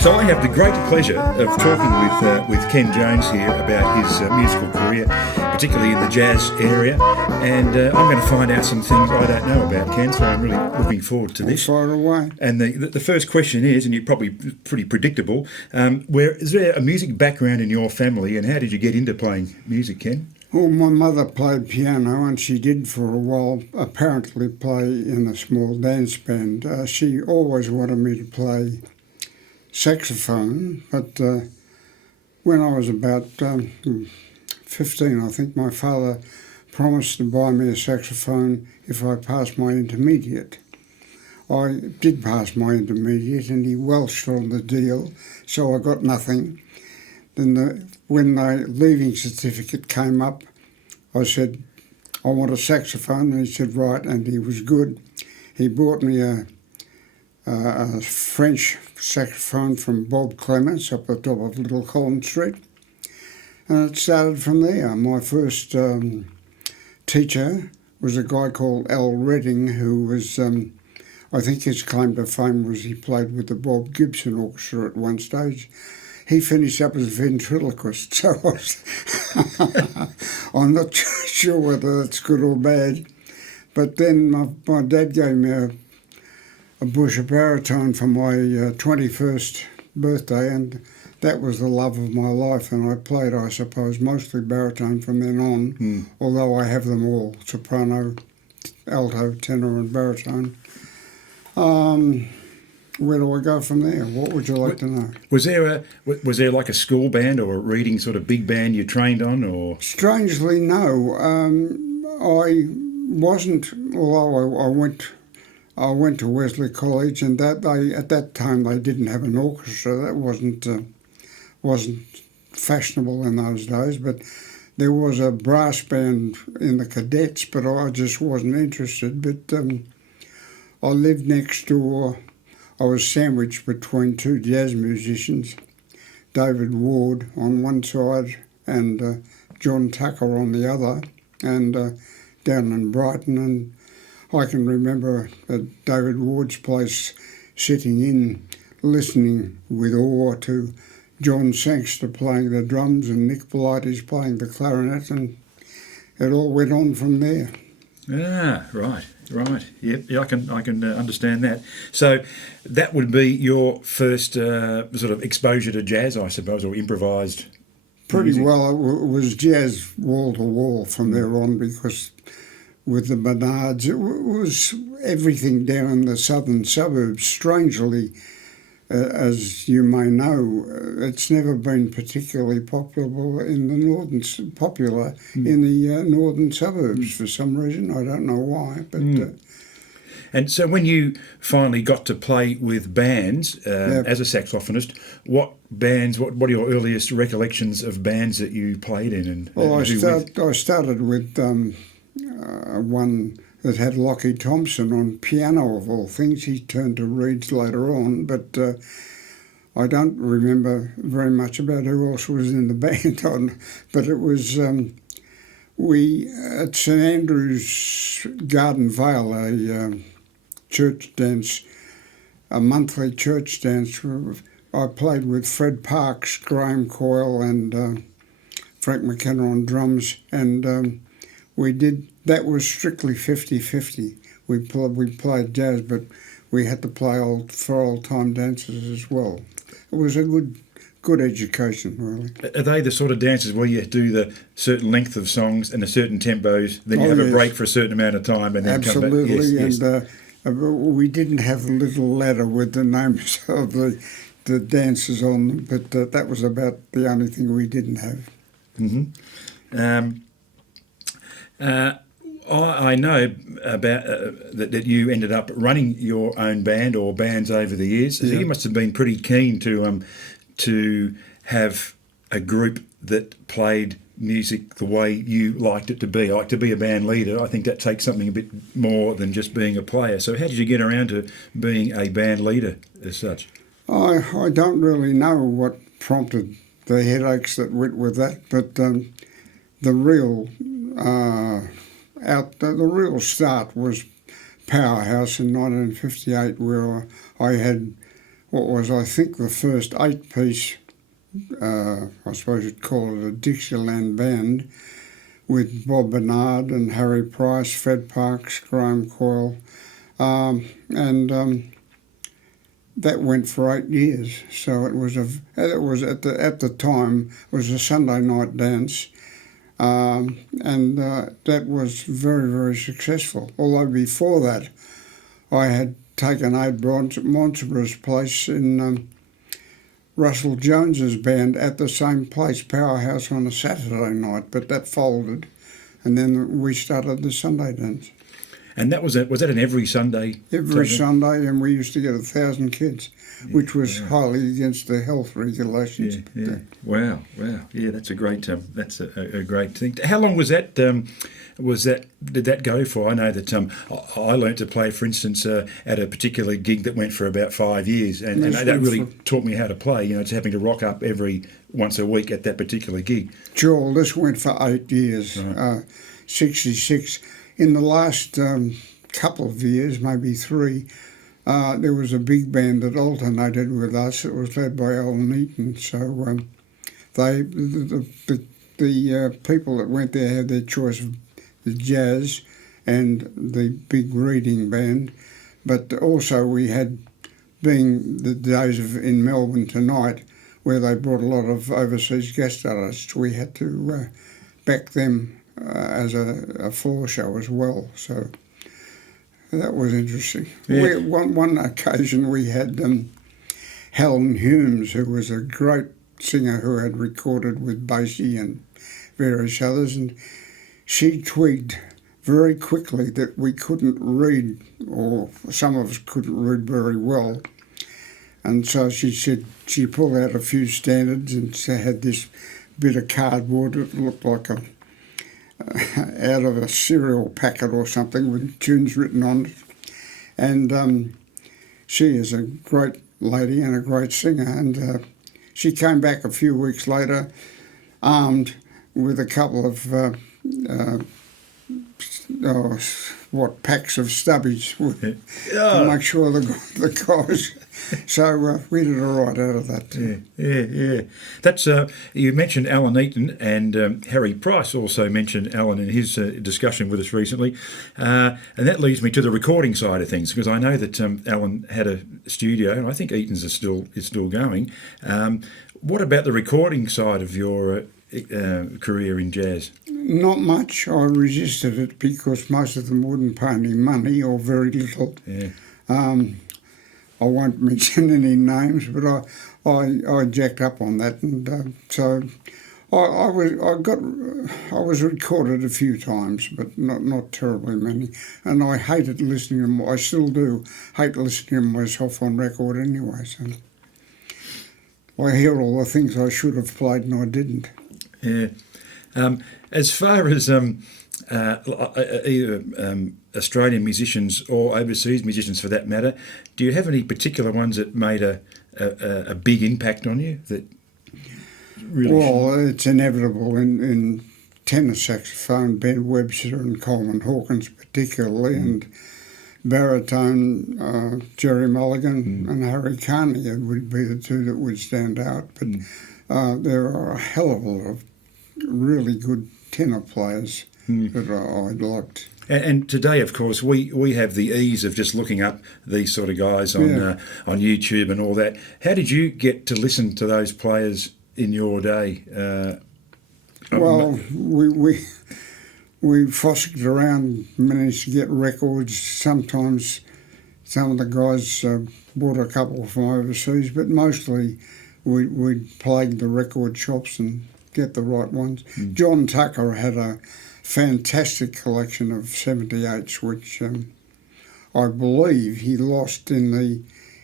So I have the great pleasure of talking with Kenn Jones here about his musical career, particularly in the jazz area, and I'm going to find out some things I don't know about Kenn, so I'm really looking forward to this. Fire away. And the first question is, and you're probably pretty predictable, is there a music background in your family, and how did you get into playing music, Kenn? Well, my mother played piano, and she did for a while apparently play in a small dance band. She always wanted me to play saxophone, but when I was about 15, I think, my father promised to buy me a saxophone if I passed my intermediate. I did pass my intermediate, and he welched on the deal, so I got nothing. Then when the leaving certificate came up, I said, I want a saxophone, and he said, right, and he was good. He bought me a French saxophone from Bob Clements up the top of Little Collins Street, and it started from there. My first teacher was a guy called Al Redding, who was, I think his claim to fame was he played with the Bob Gibson Orchestra at one stage. He finished up as a ventriloquist, so I'm not sure whether that's good or bad. But then my dad gave me a bush of baritone for my 21st birthday, and that was the love of my life, and I played, I suppose, mostly baritone from then on, although I have them all, soprano, alto, tenor and baritone. Where do I go from there? What would you like to know? Was there like a school band or a reading sort of big band you trained on, or? Strangely, no. I wasn't, although I went to Wesley College, and at that time they didn't have an orchestra. That wasn't fashionable in those days, but there was a brass band in the cadets, but I just wasn't interested. But I lived next door. I was sandwiched between two jazz musicians, David Ward on one side and John Tucker on the other, and down in Brighton. And I can remember at David Ward's place sitting in, listening with awe to John Sangster playing the drums and Nick Politis playing the clarinet, and it all went on from there. Ah, right. Yep, I can understand that. So that would be your first sort of exposure to jazz, I suppose, or improvised Pretty music. well. It was jazz wall to wall from there on, because with the Bernards, it was everything down in the southern suburbs. Strangely, as you may know, it's never been particularly popular in the northern suburbs for some reason. I don't know why, but. And so when you finally got to play with bands as a saxophonist, what are your earliest recollections of bands that you played in? And well, I started with one that had Lockie Thompson on piano, of all things. He turned to reeds later on, but I don't remember very much about who else was in the band. But it was we at St Andrew's Garden Vale, a church dance, a monthly church dance. I played with Fred Parks, Graham Coyle and Frank McKenna on drums, and we did. That was strictly 50-50. We played jazz, but we had to play old-time dances as well. It was a good education, really. Are they the sort of dances where you do the certain length of songs and a certain tempos, then you have a break for a certain amount of time and then come back? Absolutely, and we didn't have a little ladder with the names of the dances on them, but that was about the only thing we didn't have. I know about that you ended up running your own band or bands over the years. So you must have been pretty keen to have a group that played music the way you liked it to be. Like to be a band leader, I think that takes something a bit more than just being a player. So how did you get around to being a band leader as such? I don't really know what prompted the headaches that went with that, but the real start was Powerhouse in 1958, where I had what was, I think, the first 8-piece, I suppose you'd call it a Dixieland band, with Bob Bernard and Harry Price, Fred Parks, Graham Coyle, and that went for 8 years. So it was at the time it was a Sunday night dance, and that was very, very successful. Although before that, I had taken Abe Monsboro's place in Russell Jones's band at the same place, Powerhouse, on a Saturday night, but that folded, and then we started the Sunday dance. And that was that an every Sunday? Every Sunday, and we used to get 1,000 kids, which was highly against the health regulations. Yeah. Wow. Yeah, that's a great a great thing. How long was that? Did that go for? I know that I learnt to play, for instance, at a particular gig that went for about 5 years, and that really taught me how to play. You know, it's having to rock up every once a week at that particular gig. Sure, this went for 8 years, right. 66. In the last couple of years, maybe 3, there was a big band that alternated with us. It was led by Alan Eaton. So the people that went there had their choice of the jazz and the big reading band. But also we had, being the days in Melbourne Tonight, where they brought a lot of overseas guest artists, we had to back them as a floor show as well. So that was interesting. Yeah. One occasion we had Helen Humes, who was a great singer who had recorded with Basie and various others, and she twigged very quickly that we couldn't read, or some of us couldn't read very well. And so she said she pulled out a few standards and she had this bit of cardboard that looked like out of a cereal packet or something with tunes written on it. And she is a great lady and a great singer. And she came back a few weeks later armed with a couple of packs of stubbies to make sure the guys. So we did all right out of that. Yeah. That's you mentioned Alan Eaton, and Harry Price also mentioned Alan in his discussion with us recently, and that leads me to the recording side of things, because I know that Alan had a studio, and I think Eaton's is still going. What about the recording side of your career in jazz? Not much. I resisted it because most of them wouldn't pay any money, or very little. Yeah. I won't mention any names, but I jacked up on that, and so I was recorded a few times, but not terribly many. And I hated listening to them. I still do hate listening to myself on record anyway. So I hear all the things I should have played and I didn't. Yeah. As far as either Australian musicians or overseas musicians for that matter, do you have any particular ones that made a big impact on you? That really it's inevitable in tenor saxophone, Ben Webster and Coleman Hawkins particularly, and baritone, Jerry Mulligan and Harry Carney would be the two that would stand out. But there are a hell of a lot of really good tenor players that I liked. And today, of course, we have the ease of just looking up these sort of guys on YouTube and all that. How did you get to listen to those players in your day? Well, we fossicked around, managed to get records. Sometimes some of the guys bought a couple from overseas, but mostly we'd plague the record shops and get the right ones. John Tucker had a fantastic collection of 78s, which I believe he lost in the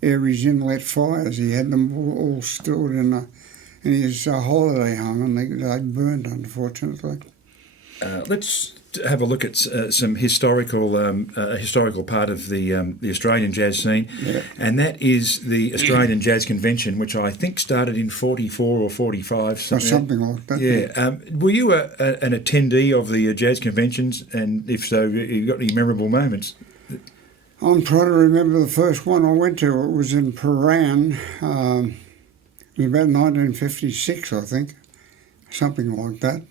Aries Inlet fires. He had them all stored in his holiday home, and they burned, unfortunately. Let's have a look at some historical part of the Australian jazz scene, and that is the Australian Jazz Convention, which I think started in 44 or 45. Something like that. Yeah. Were you an attendee of the jazz conventions, and if so, you got any memorable moments? I'm trying to remember the first one I went to. It was in Paran. It was about 1956, I think, something like that.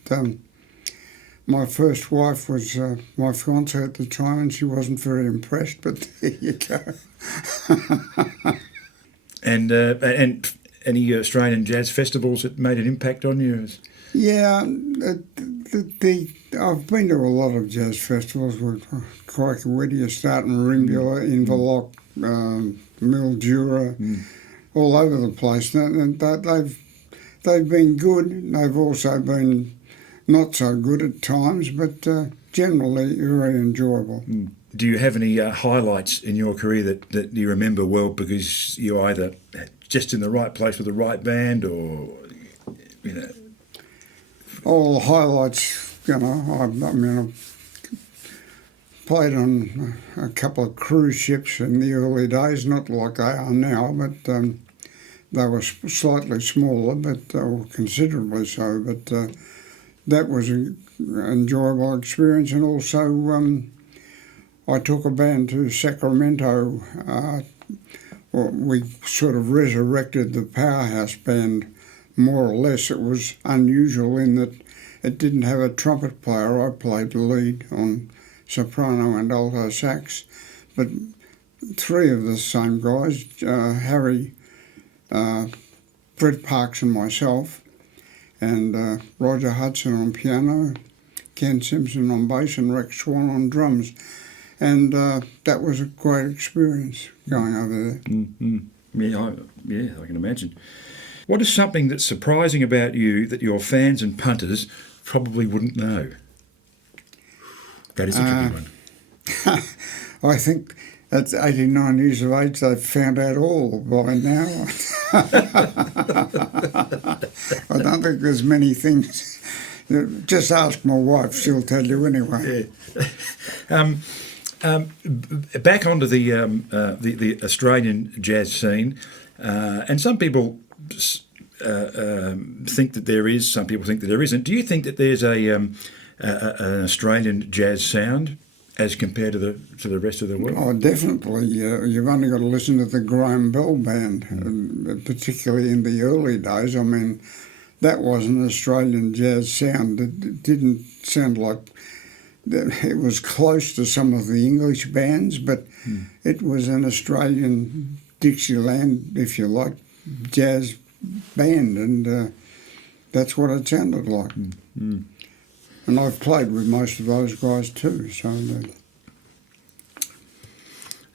My first wife was my fiancée at the time, and she wasn't very impressed, but there you go. And any Australian jazz festivals that made an impact on you? Yeah, I've been to a lot of jazz festivals with Clarkefield, you start in Rimbula, Inverloch, Mildura, all over the place. And they've been good. They've also been not so good at times, but generally very enjoyable. Do you have any highlights in your career that you remember well because you're either just in the right place with the right band or, you know? All highlights, you know, I mean, I've played on a couple of cruise ships in the early days, not like they are now, but they were slightly smaller, but or considerably so. But that was an enjoyable experience, and also I took a band to Sacramento. We sort of resurrected the Powerhouse band, more or less. It was unusual in that it didn't have a trumpet player. I played the lead on soprano and alto sax, but three of the same guys, Harry, Fred Parks and myself, and Roger Hudson on piano, Ken Simpson on bass and Rex Swan on drums. And that was a great experience going over there. Yeah, I can imagine. What is something that's surprising about you that your fans and punters probably wouldn't know? That is a tricky one. I think at 89 years of age, they've found out all by now. I don't think there's many things. Just ask my wife; she'll tell you anyway. Yeah. Back onto the Australian jazz scene, and some people think that there is, some people think that there isn't. Do you think that there's an Australian jazz sound as compared to the rest of the world? Oh, definitely. You've only got to listen to the Graham Bell Band, particularly in the early days. I mean, that was an Australian jazz sound. It didn't sound like... It was close to some of the English bands, but it was an Australian Dixieland, if you like, jazz band, and that's what it sounded like. And I've played with most of those guys too. So,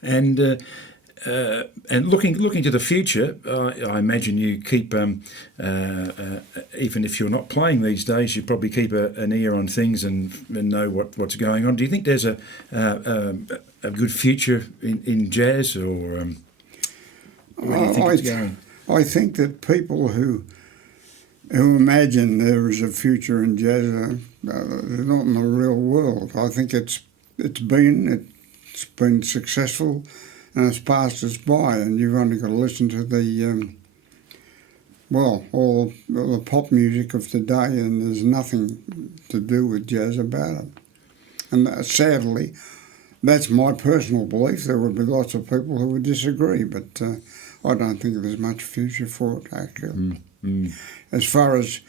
and looking to the future, I imagine you keep, even if you're not playing these days, you probably keep an ear on things and know what's going on. Do you think there's a good future in jazz, or where do you think it's going? I think that people who imagine there is a future in jazz are not in the real world. I think it's been successful, and it's passed us by, and you've only got to listen to all the pop music of today, and there's nothing to do with jazz about it. And sadly, that's my personal belief. There would be lots of people who would disagree, but I don't think there's much future for it, actually. As far as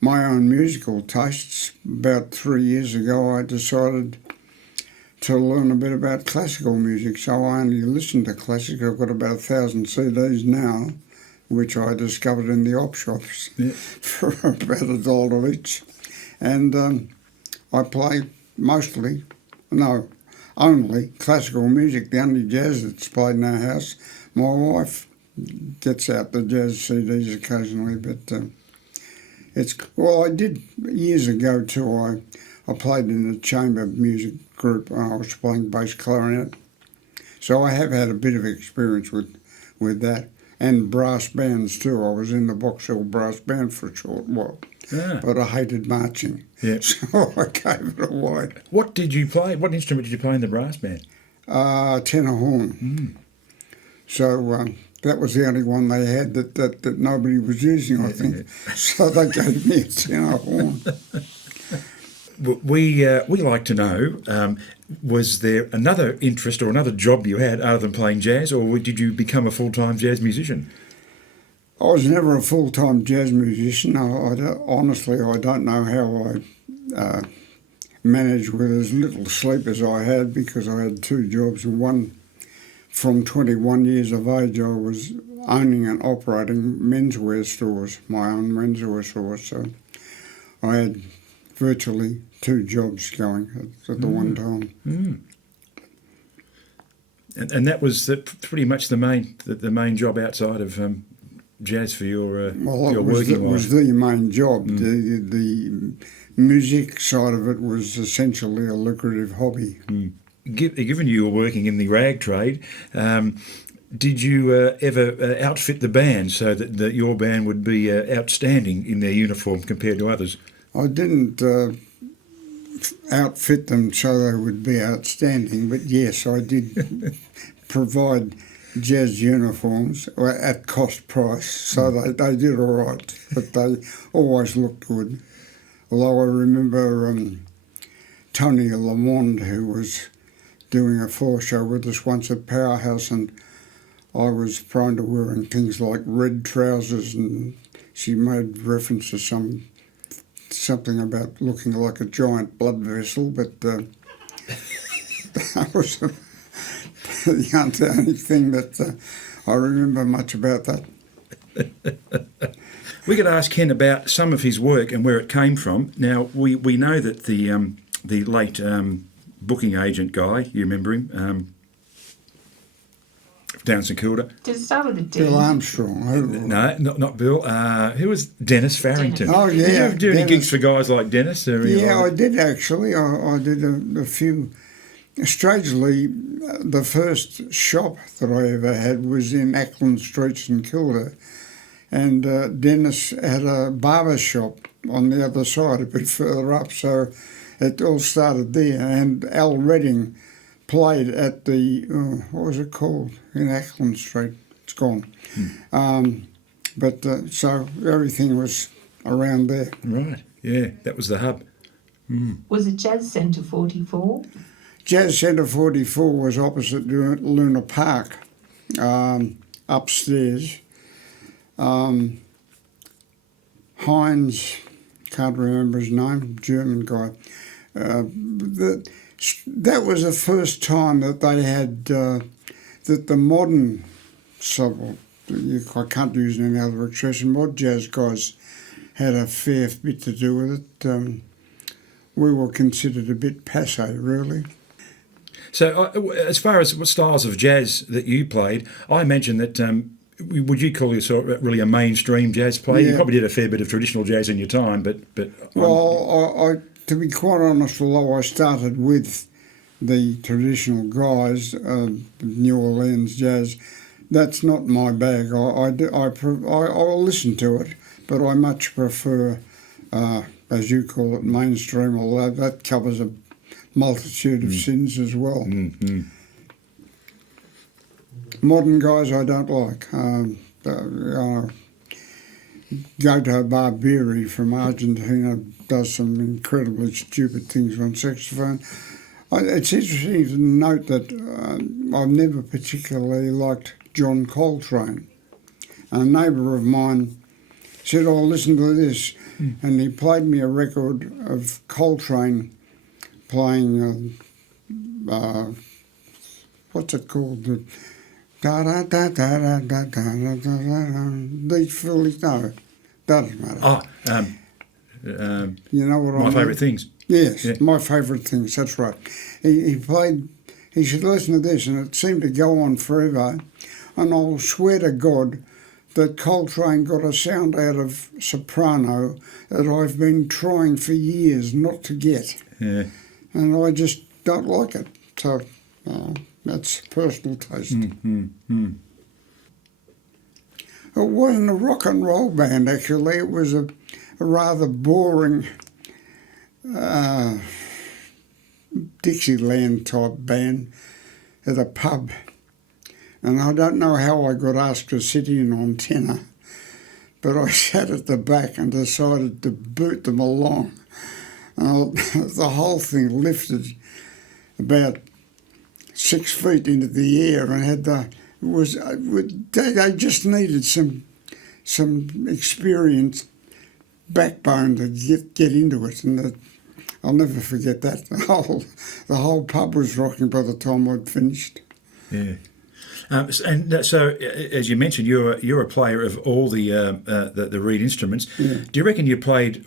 my own musical tastes, about 3 years ago I decided to learn a bit about classical music, so I only listen to classic. I've got about 1,000 CDs now, which I discovered in the op shops for about $1 each. And I play only classical music. The only jazz that's played in our house, my wife gets out the jazz CDs occasionally, but I did years ago too. I played in a chamber music group and I was playing bass clarinet. So I have had a bit of experience with that, and brass bands too. I was in the Box Hill Brass Band for a short while, but I hated marching, so I gave it away. What did you play? What instrument did you play in the brass band? Tenor horn. So that was the only one they had that nobody was using, I think. So they gave me a tenor horn. we like to know, was there another interest or another job you had other than playing jazz, or did you become a full-time jazz musician? I was never a full-time jazz musician. Honestly, I don't know how I managed with as little sleep as I had, because I had two jobs. And one, from 21 years of age, I was owning and operating menswear stores, my own menswear stores. So I had virtually two jobs going at the one time. Mm. And that was pretty much the main job outside of jazz for your working life? It was the main job. The music side of it was essentially a lucrative hobby. Given you were working in the rag trade, did you ever outfit the band so that your band would be outstanding in their uniform compared to others? I didn't outfit them so they would be outstanding, but yes, I did provide jazz uniforms at cost price, so they did all right, but they always looked good. Although I remember Tony Lamond, who was doing a floor show with us once at Powerhouse, and I was prone to wearing things like red trousers, and she made reference to something about looking like a giant blood vessel, but that was the only thing that I remember much about that. We could ask Kenn about some of his work and where it came from. Now, we know that the late booking agent guy, you remember him, down St Kilda. Did it start with a D? Bill Armstrong. No, not Bill. Who was Dennis Farrington? Oh, yeah. Did you ever do any Dennis. gigs for guys like Dennis? Yeah, I did actually. I did a few. Strangely, the first shop that I ever had was in Ackland Street, St Kilda, and Dennis had a barber shop on the other side, a bit further up, so it all started there. And Al Redding played at the, what was it called, in Ackland Street. It's gone. But so everything was around there. Right, yeah, that was the hub. Was it Jazz Centre 44? Jazz Centre 44 was opposite Luna Park, upstairs. Heinz, can't remember his name, German guy. That was the first time that they had, that the modern, I can't use any other expression, mod jazz guys had a fair bit to do with it. We were considered a bit passé, really. So, as far as what styles of jazz that you played, I imagine that would you call yourself really a mainstream jazz player? Yeah. You probably did a fair bit of traditional jazz in your time, but Well, I to be quite honest, although I started with the traditional guys, New Orleans jazz, that's not my bag. I'll listen to it, but I much prefer, as you call it, mainstream. Although that covers a multitude of sins as well. Mm-hmm. Modern guys I don't like. Gato Barbieri from Argentina does some incredibly stupid things on saxophone. It's interesting to note that I've never particularly liked John Coltrane. A neighbour of mine said, "Oh, listen to this," and he played me a record of Coltrane playing, what's it called? Da da da da da da da da da. These foolish, no, doesn't matter. You know what I mean? My favourite things. Yes, Yeah. My favourite things. That's right. He played. He said, "Listen to this," and it seemed to go on forever. And I'll swear to God that Coltrane got a sound out of soprano that I've been trying for years not to get. Yeah. And I just don't like it. So that's personal taste. It wasn't a rock and roll band, actually. It was a rather boring Dixieland type band at a pub. And I don't know how I got asked to sit in on tenor, but I sat at the back and decided to boot them along. And the whole thing lifted about 6 feet into the air and had they just needed some experienced backbone to get into it, and I'll never forget that. The whole pub was rocking by the time I'd finished. Yeah. So, as you mentioned, you're a player of all the reed instruments. Yeah. Do you reckon you played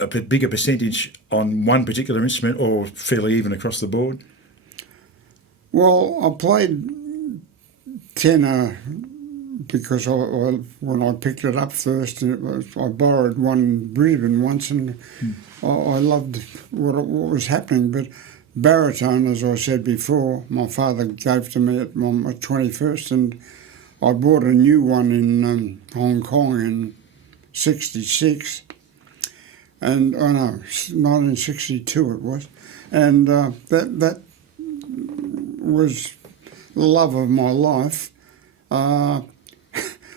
a bigger percentage on one particular instrument, or fairly even across the board? Well, I played tenor because when I picked it up first, I borrowed one in Brisbane once, and I loved what was happening. But baritone, as I said before, my father gave to me at my 21st, and I bought a new one in Hong Kong in '66, and 1962 it was, and that was the love of my life.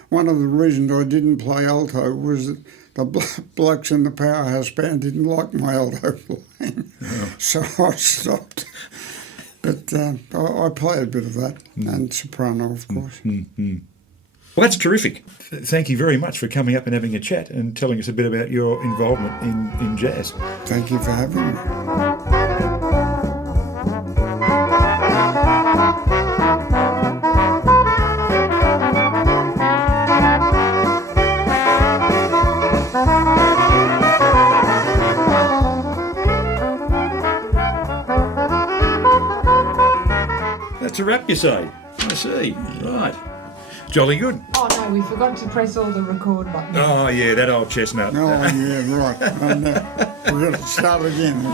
One of the reasons I didn't play alto was that the blokes in the Powerhouse band didn't like my alto playing, so I stopped. But I play a bit of that, and soprano, of course. Mm-hmm. Well, that's terrific. Thank you very much for coming up and having a chat and telling us a bit about your involvement in jazz. Thank you for having me. That's a wrap, you say? I see. Right. Jolly good. Oh no, we forgot to press all the record buttons. Oh, yeah, that old chestnut. Oh, yeah, right. And we're going to start again.